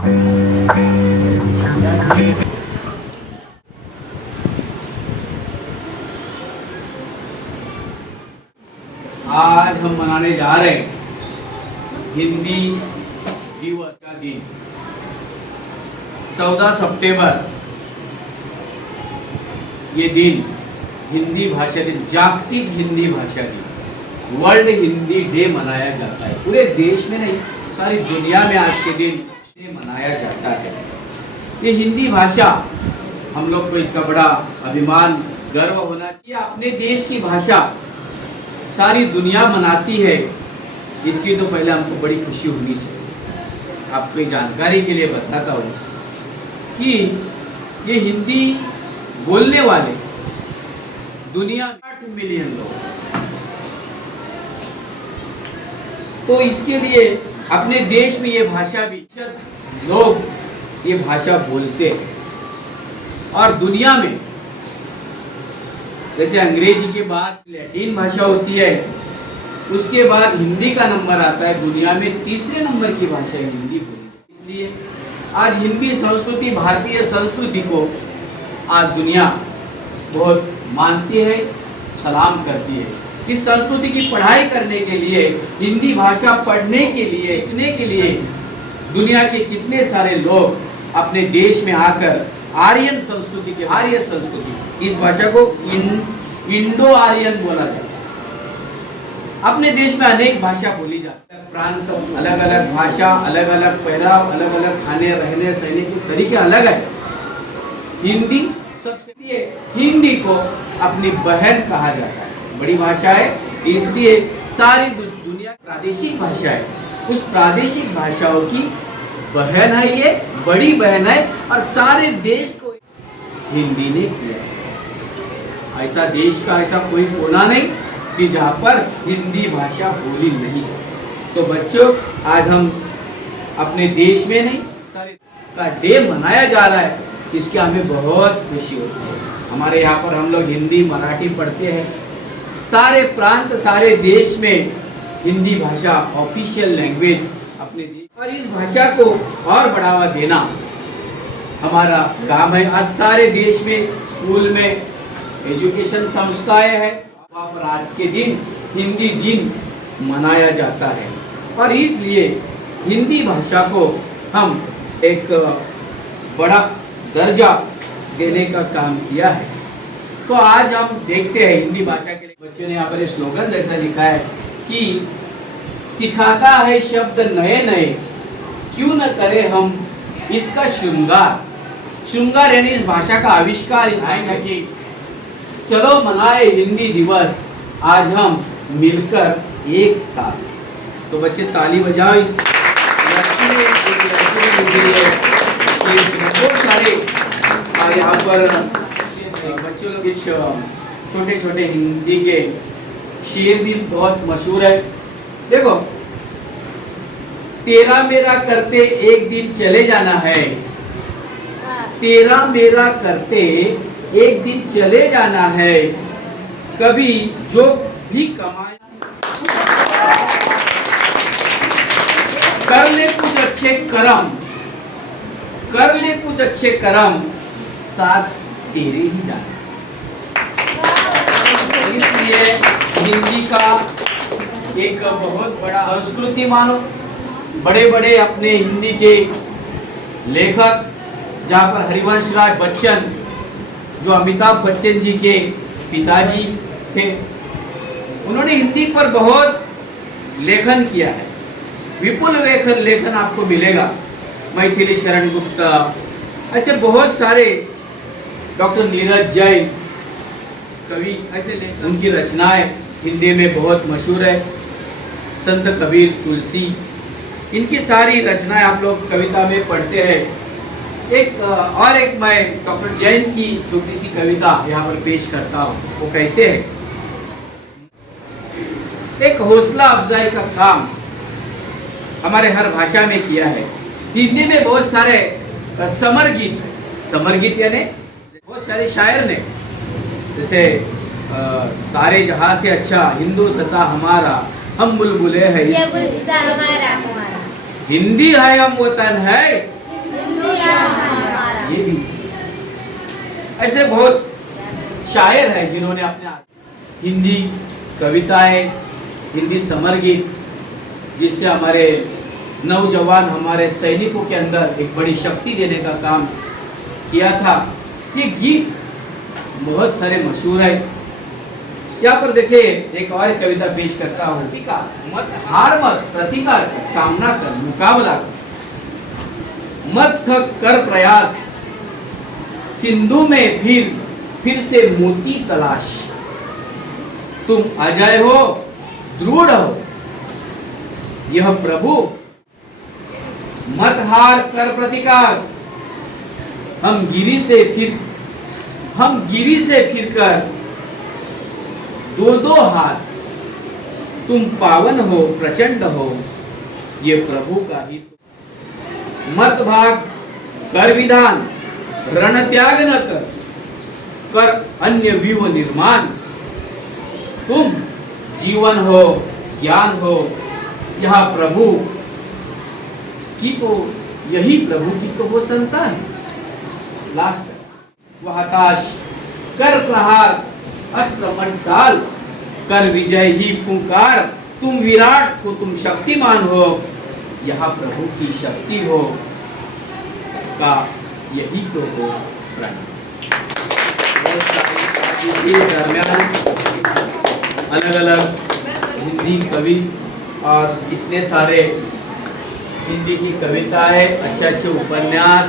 आज हम मनाने जा रहे हैं हिंदी दिवस का दिन 14 सितंबर। ये दिन हिंदी भाषा दिन, जागतिक हिंदी भाषा दिन, वर्ल्ड हिंदी डे मनाया जाता है। पूरे देश में नहीं, सारी दुनिया में आज के दिन मनाया जाता है। ये हिंदी भाषा, हम लोग को इसका बड़ा अभिमान, गर्व होना चाहिए। अपने देश की भाषा सारी दुनिया मनाती है, इसकी तो पहले हमको बड़ी खुशी होनी चाहिए। आपको जानकारी के लिए बताता हूँ कि ये हिंदी बोलने वाले दुनिया में 8 मिलियन लोग, तो इसके लिए अपने देश में ये भाषा भी लोग ये भाषा बोलते हैं। और दुनिया में जैसे अंग्रेजी के बाद लैटिन भाषा होती है, उसके बाद हिंदी का नंबर आता है। दुनिया में तीसरे नंबर की भाषा हिंदी बोली। इसलिए आज हिंदी संस्कृति, भारतीय संस्कृति को आज दुनिया बहुत मानती है, सलाम करती है। इस संस्कृति की पढ़ाई करने के लिए, हिंदी भाषा पढ़ने के लिए, लिखने के लिए दुनिया के कितने सारे लोग अपने देश में आकर आर्यन संस्कृति के, आर्य संस्कृति, इस भाषा को इंडो आर्यन बोला जाता है। अपने देश में अनेक भाषा बोली जाती है। प्रांत अलग अलग भाषा, अलग अलग पहराव, अलग अलग खाने, रहने सहने के तरीके अलग है। हिंदी सबसे, हिंदी को अपनी बहन कहा जाता है, बड़ी भाषा है। इसलिए सारी दुनिया प्रादेशिक भाषा है, उस प्रादेशिक भाषाओं की बहन है, ये बड़ी बहन है। और सारे देश को हिंदी ने किया है। ऐसा देश का ऐसा कोई कोना नहीं कि जहाँ पर हिंदी भाषा बोली नहीं है। तो बच्चों, आज हम अपने देश में नहीं, सारे का डे मनाया जा रहा है, इसके हमें बहुत खुशी होती है। हमारे यहाँ पर हम लोग हिंदी मराठी पढ़ते हैं। सारे प्रांत, सारे देश में हिंदी भाषा ऑफिशियल लैंग्वेज अपने देश, और इस भाषा को और बढ़ावा देना हमारा काम है। आज सारे देश में स्कूल में एजुकेशन संस्थाएं हैं, वहाँ पर आज के दिन हिंदी दिन मनाया जाता है। और इसलिए हिंदी भाषा को हम एक बड़ा दर्जा देने का काम किया है। तो आज हम देखते हैं हिंदी भाषा के लिए बच्चों ने यहाँ पर स्लोगन जैसा लिखा है कि सिखाता है शब्द नए नए, क्यों न करें हम इसका श्रृंगार। श्रृंगार यानी इस भाषा का आविष्कार, इस भाषा की। चलो मनाए हिंदी दिवस आज हम मिलकर एक साथ। तो बच्चे ताली बजाओ। इस बहुत सारे यहाँ पर बच्चों लोग छोटे छोटे हिंदी के शेर भी बहुत मशहूर है। देखो, तेरा मेरा करते एक दिन चले जाना है, तेरा मेरा करते एक दिन चले जाना है, कभी जो भी कमाए कर ले कुछ अच्छे कर्म, कर ले कुछ अच्छे कर्म, साथ तेरे ही जाना। इसलिए हिंदी का एक बहुत बड़ा संस्कृति मानो। बड़े बड़े अपने हिंदी के लेखक, जहाँ पर हरिवंश राय बच्चन, जो अमिताभ बच्चन जी के पिताजी थे, उन्होंने हिंदी पर बहुत लेखन किया है। विपुल लेखन आपको मिलेगा। मैथिली शरण गुप्ता, ऐसे बहुत सारे, डॉक्टर नीरज जैन कवि, ऐसे लेखक, उनकी रचनाएं हिंदी में बहुत मशहूर है। संत कबीर, तुलसी, इनकी सारी रचनाएं आप लोग कविता में पढ़ते हैं। एक मैं डॉक्टर जैन की छोटी सी कविता यहाँ पर पेश करता हूँ। वो कहते हैं, एक हौसला अफजाई का काम हमारे हर भाषा में किया है। हिंदी में बहुत सारे समर गीत, समर गीत यानी बहुत सारे शायर ने, जैसे सारे जहां से अच्छा हिंदुस्तान हमारा, हम बुलबुले हैं, ये गुलसिता हमारा, हिंदी है हम वतन है, ये भी ऐसे बहुत शायर हैं जिन्होंने अपने हिंदी कविताएं, हिंदी समर गीत, जिससे हमारे नौजवान, हमारे सैनिकों के अंदर एक बड़ी शक्ति देने का काम किया था। ये गीत बहुत सारे मशहूर है। यहाँ पर देखिए एक और कविता पेश करता हूँ। मत हार मत, प्रतिकार कर, सामना कर, मुकाबला कर, मत थक कर प्रयास, सिंधु में फिर से मोती तलाश, तुम अजय हो, दृढ़ हो, यह प्रभु, मत हार कर प्रतिकार, हम गिरी से फिरकर दो हाथ, तुम पावन हो, प्रचंड हो, ये प्रभु का ही। मत भाग कर विधान, रण त्याग न कर अन्य व्यूह निर्माण, तुम जीवन हो, ज्ञान हो, यह प्रभु की तो, यही प्रभु की तो वो संतान। लास्ट, वह हताश कर प्रहार, अस्त्र मत डाल, कर विजय ही फुंकार, तुम विराट हो, तुम शक्तिमान हो, यह प्रभु की शक्ति हो का यही तो हो प्रण। दरमियान अलग अलग हिंदी कवि और इतने सारे हिंदी की कविताएं, अच्छे अच्छे उपन्यास,